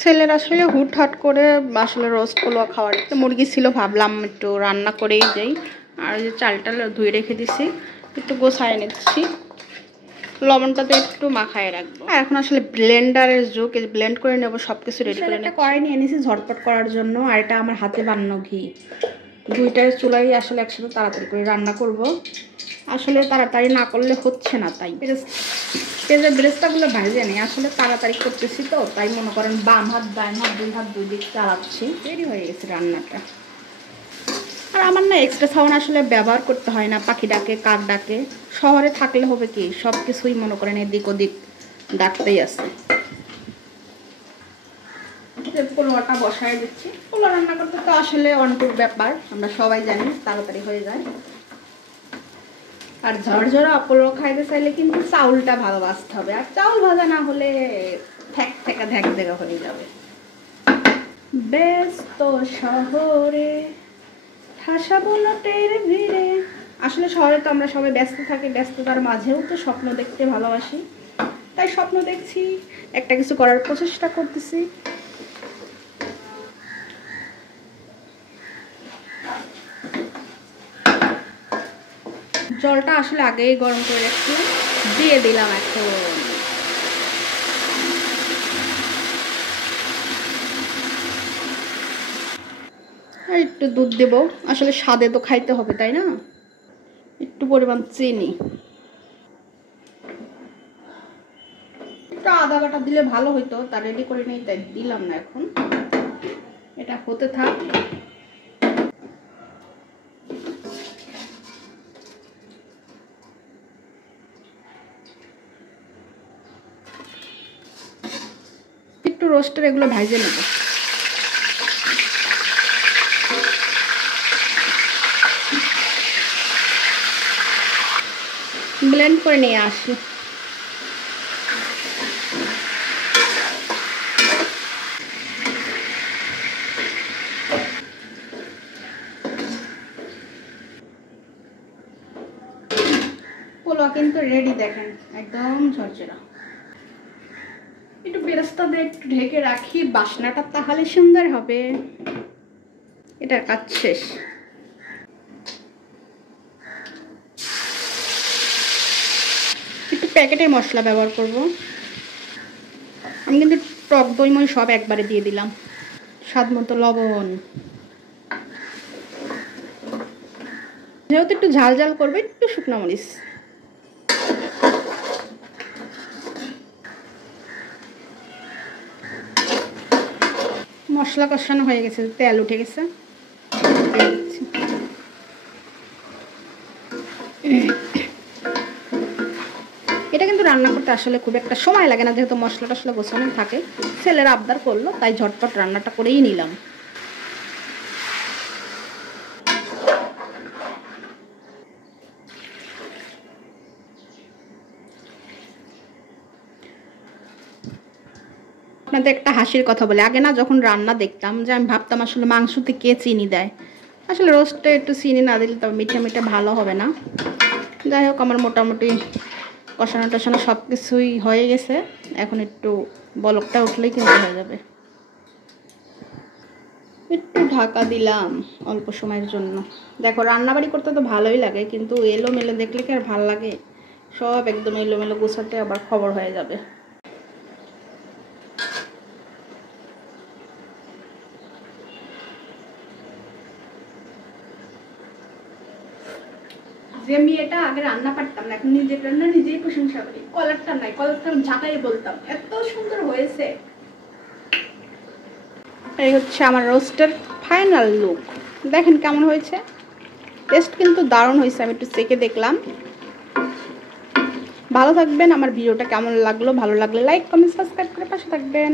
ছেলের আসলে হুটহাট করে আসলে রোস্ট পোলাও খাওয়ার মুরগি ছিল, ভাবলাম একটু রান্না করেই যাই। আর ওই যে চালটা ধুয়ে রেখে দিছি, একটু গোছায় নিচ্ছি, লবণটাতে একটু মাখায় রাখবো। এখন আসলে ব্লেন্ডারের যুগ, ব্লেন্ড করে নেবো, সব কিছু রেডি করে একটা কড়াই নিয়ে নিয়েছি ঝটপট করার জন্য। আর এটা আমার হাতে বানানো ঘি, দুইটার চুলাই আসলে একসাথে তাড়াতাড়ি করে রান্না করব। আসলে তাড়াতাড়ি না করলে হচ্ছে না, তাই পেঁয়াজের বেরেস্তাগুলো ভাজে নেই, আসলে তাড়াতাড়ি করতেছি তো, তাই মনে করেন বাম হাত ডান হাত দুই হাত দুই দিক চালাচ্ছি। রেডি হয়ে গেছে রান্নাটা। আর আমার না এক্সট্রা সাউন্ড আসলে ব্যবহার করতে হয় না, পাখি ডাকে কাক ডাকে। শহরে থাকলে হবে কি সব কিছুই মনে করেন এদিক ওদিক ডাকতেই আছে। পোলাওটা বসায় দিচ্ছি। পোলাও রান্না করতে তো আসলে অনেক ব্যাপার, আমরা সবাই জানি, তাড়াতাড়ি হয়ে যায়। আর ঝরঝরা পোলাও খাইতে চাইলে কিন্তু চাউলটা ভালো ভাজতে হবে, আর চাউল ভাজা না হলে ঠ্যাক ঠেকা ধ্যাক দেখা হয়ে যাবে। ব্যস্ত শহরে ঠাসা বুলেটের ভিড়ে, আসলে শহরে তো আমরা সবাই ব্যস্ত থাকি, ব্যস্ততার মাঝেও তো স্বপ্ন দেখতে ভালোবাসি, তাই স্বপ্ন দেখছি, একটা কিছু করার প্রচেষ্টা করতেছি। জলটা আসলে আগেই গরম করে রাখছিলাম, দিয়ে দিলাম এখন। আর একটু দুধ দেব, আসলে স্বাদে তো খাইতে হবে তাই না। একটু পরিমাণ চিনি, একটু আদা বাটা দিলে ভালো হইতো, তা রেডি করে নেই তাই দিলাম না। এখন এটা হতে থাক। একটু রোস্টের এগুলো ভাজে নেব। ব্লেন্ড করে নিয়ে আসি। পোলাও কিন্তু রেডি, দেখেন একদম ঝরঝরা। একটু বেরেস্তা দিয়ে একটু ঢেকে রাখি, বাসনাটা তাহলে সুন্দর হবে। এটার কাজ শেষ। একটু প্যাকেটের মশলা ব্যবহার করব। আমি কিন্তু টক দই মই সব একবারে দিয়ে দিলাম। স্বাদ মতো লবণ, যেহেতু একটু ঝাল ঝাল করবে, একটু শুকনো মরিচ। মশলা কষানো হয়ে গেছে, তেল উঠে গেছে। এটা কিন্তু রান্না করতে আসলে খুব একটা সময় লাগে না, যেহেতু মশলা টশলা গোছানো থাকে। ছেলের আবদার করলো তাই ঝটপট রান্নাটা করেই নিলাম। আপনাদের একটা হাসির কথা বলে, আগে না যখন রান্না দেখতাম, যে আমি ভাবতাম আসলে মাংসতে কে চিনি দেয়। আসলে রোস্টে একটু চিনি না দিলে তবে মিঠা মিঠা ভালো হবে না। যাই হোক, আমার মোটামুটি কষানো টষানো সব কিছুই হয়ে গেছে। এখন একটু বলকটা উঠলেই কিন্তু হয়ে যাবে। একটু ঢাকা দিলাম অল্প সময়ের জন্য। দেখো রান্নাবাড়ি করতে তো ভালোই লাগে, কিন্তু এলোমেলো দেখলে কি আর ভালো লাগে? সব একদম এলোমেলো গোছাতে আবার খবর হয়ে যাবে। যে আমি এটা আগে রান্না পারতাম না, এখন নিজের রান্না নিজেই প্রশংসা করি। কলারটা নাই, কলারটা আমি ঝাঁকাই বলতাম, এত সুন্দর হয়েছে। এই হচ্ছে আমার রোস্টের ফাইনাল লুক, দেখেন কেমন হয়েছে। টেস্ট কিন্তু দারুণ হয়েছে, আমি একটু চেখে দেখলাম। ভালো থাকবেন। আমার ভিডিওটা কেমন লাগলো, ভালো লাগলে লাইক কমেন্ট সাবস্ক্রাইব করে পাশে থাকবেন।